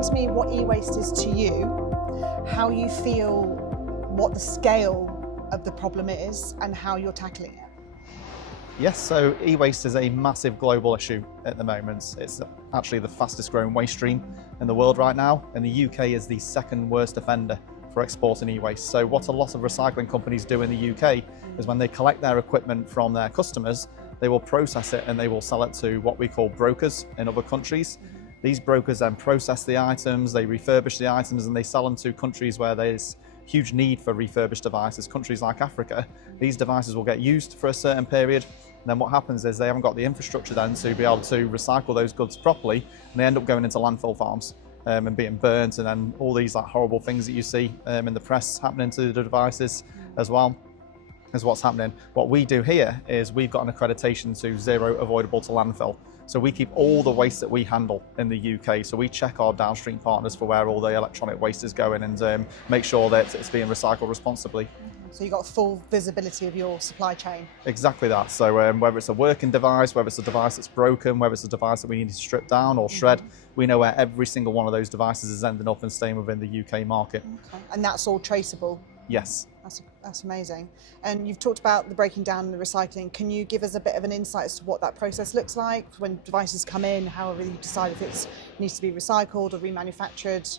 explain to me what e-waste is to you, how you feel, what the scale of the problem is, and how you're tackling it. Yes, so e-waste is a massive global issue at the moment. It's actually the fastest growing waste stream in the world right now, and the UK is the second worst offender for exporting e-waste. So what a lot of recycling companies do in the UK is when they collect their equipment from their customers, they will process it and they will sell it to what we call brokers in other countries. These brokers then process the items, they refurbish the items, and they sell them to countries where there's huge need for refurbished devices. Countries like Africa, these devices will get used for a certain period, and then what happens is they haven't got the infrastructure then to be able to recycle those goods properly, and they end up going into landfill farms and being burnt, and then all these horrible things that you see in the press happening to the devices as well is what's happening. What we do here is we've got an accreditation to zero avoidable to landfill. So we keep all the waste that we handle in the UK. So we check our downstream partners for where all the electronic waste is going and make sure that it's being recycled responsibly. So you've got full visibility of your supply chain. Exactly that. So whether it's a working device, whether it's a device that's broken, whether it's a device that we need to strip down or shred, we know where every single one of those devices is ending up and staying within the UK market. Okay. And that's all traceable? Yes. That's amazing. And you've talked about the breaking down and the recycling. Can you give us a bit of an insight as to what that process looks like when devices come in, however you decide if it needs to be recycled or remanufactured?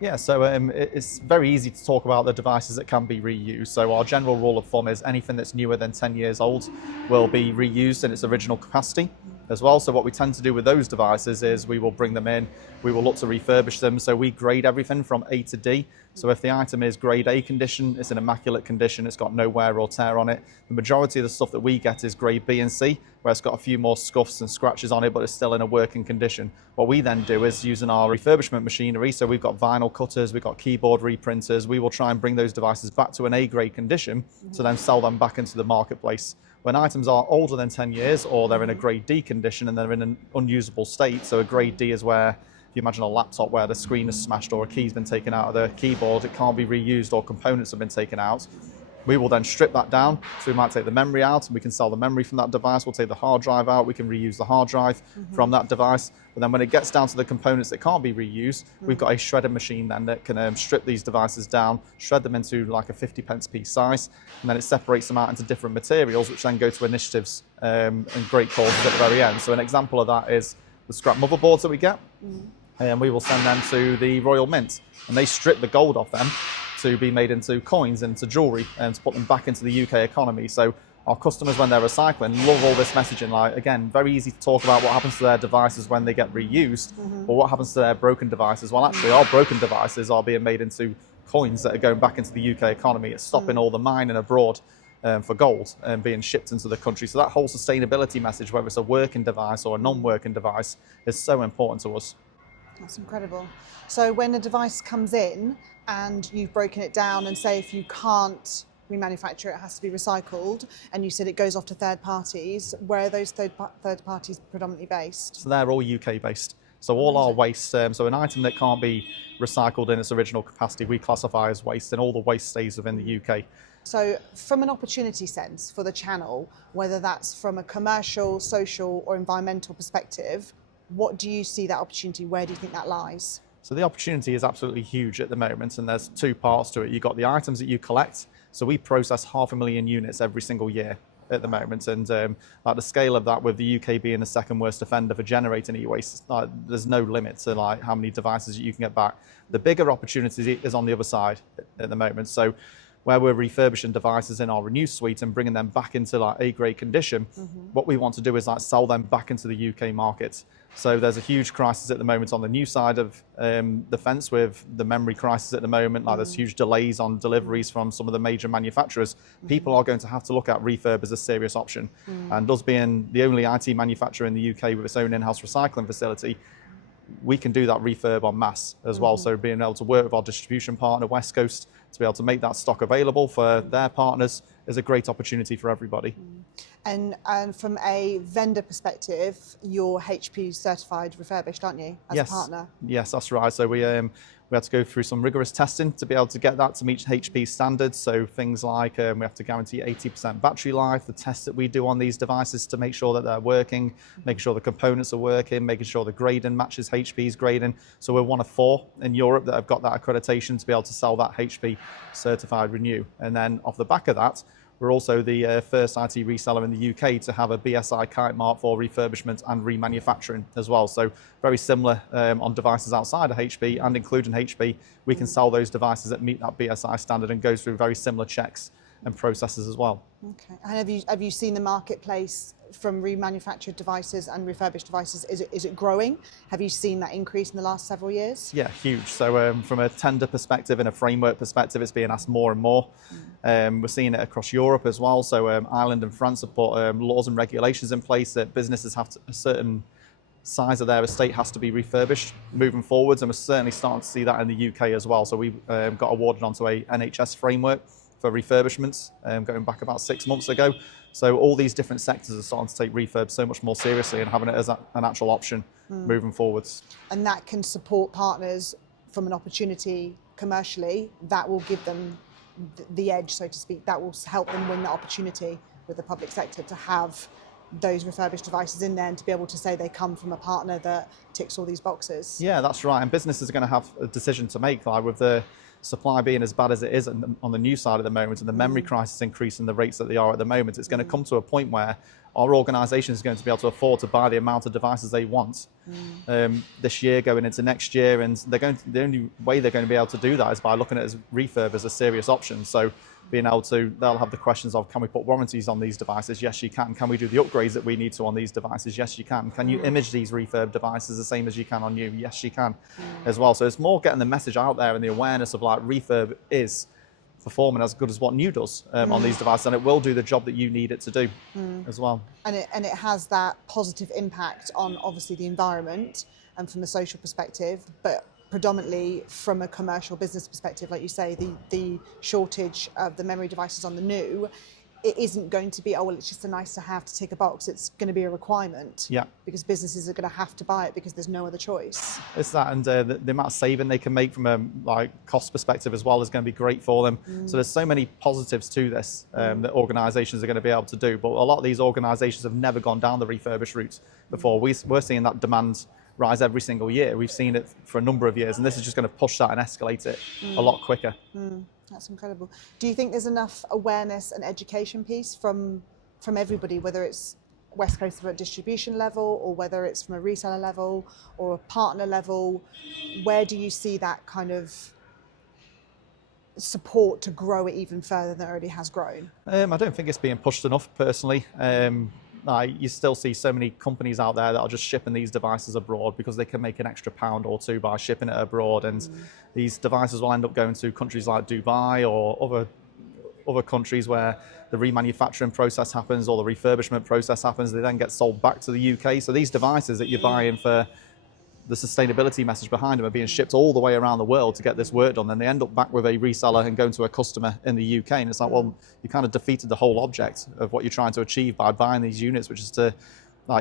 Yeah, so it's very easy to talk about the devices that can be reused. So our general rule of thumb is anything that's newer than 10 years old will be reused in its original capacity as well. So what we tend to do with those devices is we will bring them in, we will look to refurbish them. So we grade everything from A to D. So if the item is grade A condition, it's in immaculate condition, it's got no wear or tear on it. The majority of the stuff that we get is grade B and C, where it's got a few more scuffs and scratches on it, but it's still in a working condition. What we then do is using our refurbishment machinery, so we've got vinyl cutters, we've got keyboard reprinters, we will try and bring those devices back to an A grade condition to then sell them back into the marketplace. When items are older than 10 years or they're in a grade D condition and they're in an unusable state, so a grade D is where, if you imagine a laptop where the screen is smashed or a key's been taken out of the keyboard, it can't be reused or components have been taken out. We will then strip that down. So we might take the memory out and we can sell the memory from that device. We'll take the hard drive out. We can reuse the hard drive from that device. But then when it gets down to the components that can't be reused, we've got a shredder machine then that can strip these devices down, shred them into like a 50p piece size, and then it separates them out into different materials, which then go to initiatives and great causes at the very end. So an example of that is the scrap motherboards that we get. And we will send them to the Royal Mint, and they strip the gold off them to be made into coins and into jewellery and to put them back into the UK economy. So our customers, when they're recycling, love all this messaging. Like, again, very easy to talk about what happens to their devices when they get reused, but what happens to their broken devices? Well, actually, our broken devices are being made into coins that are going back into the UK economy. It's stopping all the mining abroad for gold and being shipped into the country. So that whole sustainability message, whether it's a working device or a non-working device, is so important to us. That's incredible. So when a device comes in and you've broken it down and say if you can't remanufacture it, it has to be recycled, and you said it goes off to third parties, where are those third parties predominantly based? So they're all UK based. So all our waste, so an item that can't be recycled in its original capacity, we classify as waste, and all the waste stays within the UK. So from an opportunity sense for the channel, whether that's from a commercial, social or environmental perspective, what do you see that opportunity? Where do you think that lies? So the opportunity is absolutely huge at the moment, and there's two parts to it. You've got the items that you collect. So we process 500,000 units every single year at the moment, and like the scale of that, with the UK being the second worst offender for generating e-waste, there's no limit to like how many devices you can get back. The bigger opportunity is on the other side at the moment. So where we're refurbishing devices in our Renew suite and bringing them back into like A-grade condition, what we want to do is like sell them back into the UK market. So there's a huge crisis at the moment on the new side of the fence with the memory crisis at the moment. Like there's huge delays on deliveries from some of the major manufacturers. People are going to have to look at refurb as a serious option. And us being the only IT manufacturer in the UK with its own in-house recycling facility, we can do that refurb en masse as well. So being able to work with our distribution partner, Westcoast, to be able to make that stock available for their partners is a great opportunity for everybody. And from a vendor perspective, you're HP certified refurbished, aren't you, as a partner? Yes, that's right. So we We had to go through some rigorous testing to be able to get that to meet HP standards. So things like we have to guarantee 80% battery life, the tests that we do on these devices to make sure that they're working, making sure the components are working, making sure the grading matches HP's grading. So we're one of 4 in Europe that have got that accreditation to be able to sell that HP certified Renew. And then off the back of that, we're also the first IT reseller in the UK to have a BSI kite mark for refurbishment and remanufacturing as well. So very similar on devices outside of HP and including HP, we can sell those devices that meet that BSI standard and go through very similar checks and processes as well. Okay. And have you seen the marketplace from remanufactured devices and refurbished devices? Is it growing? Have you seen that increase in the last several years? Yeah, huge. So from a tender perspective and a framework perspective, it's being asked more and more. We're seeing it across Europe as well. So Ireland and France have put laws and regulations in place that businesses have to, a certain size of their estate has to be refurbished moving forwards, and we're certainly starting to see that in the UK as well. So we got awarded onto a NHS framework for refurbishments going back about 6 months ago. So all these different sectors are starting to take refurb so much more seriously and having it as an actual option moving forwards. And that can support partners from an opportunity commercially, that will give them the edge, so to speak, that will help them win the opportunity with the public sector to have those refurbished devices in there and to be able to say they come from a partner that ticks all these boxes. Yeah, that's right. And businesses are going to have a decision to make, like with the supply being as bad as it is on the new side at the moment and the memory crisis increasing the rates that they are at the moment, it's going to come to a point where our organisation is going to be able to afford to buy the amount of devices they want this year going into next year, and the only way they're going to be able to do that is by looking at it as refurb as a serious option. So being able to, they'll have the questions of, can we put warranties on these devices? Yes, you can. Can we do the upgrades that we need to on these devices? Yes, you can. Can you image these refurb devices the same as you can on new? Yes, you can as well. So it's more getting the message out there and the awareness of like refurb is performing as good as what new does on these devices, and it will do the job that you need it to do as well. And it has that positive impact on obviously the environment and from a social perspective, but predominantly from a commercial business perspective, like you say, the shortage of the memory devices on the new, it isn't going to be, oh, well, it's just a nice to have to tick a box. It's going to be a requirement. Yeah. Because businesses are going to have to buy it because there's no other choice. It's that, and the amount of saving they can make from a cost perspective as well is going to be great for them. So there's so many positives to this that organisations are going to be able to do. But a lot of these organisations have never gone down the refurbished route before. We're seeing that demand rise every single year. We've seen it for a number of years, and this is just going to push that and escalate it a lot quicker. That's incredible. Do you think there's enough awareness and education piece from everybody, whether it's Westcoast at a distribution level or whether it's from a reseller level or a partner level? Where do you see that kind of support to grow it even further than it already has grown? I don't think it's being pushed enough, personally. You still see so many companies out there that are just shipping these devices abroad because they can make an extra £1 or £2 by shipping it abroad, and these devices will end up going to countries like Dubai or other countries where the remanufacturing process happens or the refurbishment process happens. They then get sold back to the UK. So these devices that you're buying for the sustainability message behind them are being shipped all the way around the world to get this work done. Then they end up back with a reseller and going to a customer in the UK. And it's like, well, you kind of defeated the whole object of what you're trying to achieve by buying these units, which is to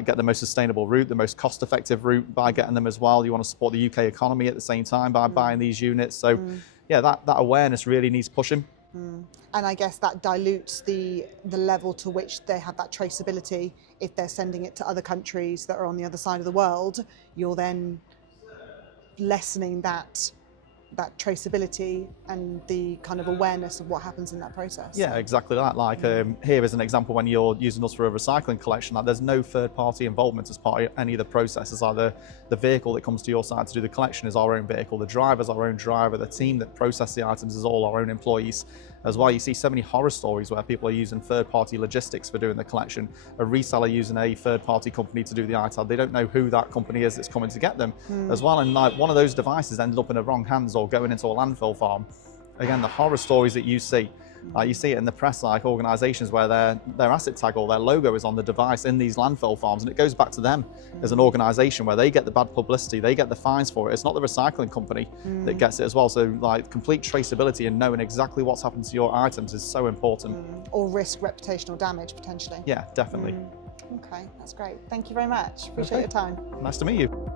get the most sustainable route, the most cost-effective route by getting them as well. You want to support the UK economy at the same time by buying these units. So yeah, that awareness really needs pushing. And I guess that dilutes the level to which they have that traceability. If they're sending it to other countries that are on the other side of the world, you're then lessening that traceability and the kind of awareness of what happens in that process. Yeah, exactly that. Like here is an example when you're using us for a recycling collection, like there's no third party involvement as part of any of the processes. Either the vehicle that comes to your site to do the collection is our own vehicle, the driver's our own driver, the team that process the items is all our own employees as well. You see so many horror stories where people are using third party logistics for doing the collection, a reseller using a third party company to do the item. They don't know who that company is that's coming to get them as well. And like one of those devices ended up in the wrong hands or going into a landfill farm. Again, the horror stories that you see. You see it in the press, like organisations where their asset tag or their logo is on the device in these landfill farms, and it goes back to them as an organisation where they get the bad publicity, they get the fines for it. It's not the recycling company that gets it as well. So like complete traceability and knowing exactly what's happened to your items is so important. Or risk reputational damage potentially. Yeah, definitely. Okay, that's great. Thank you very much. Appreciate your time. Nice to meet you.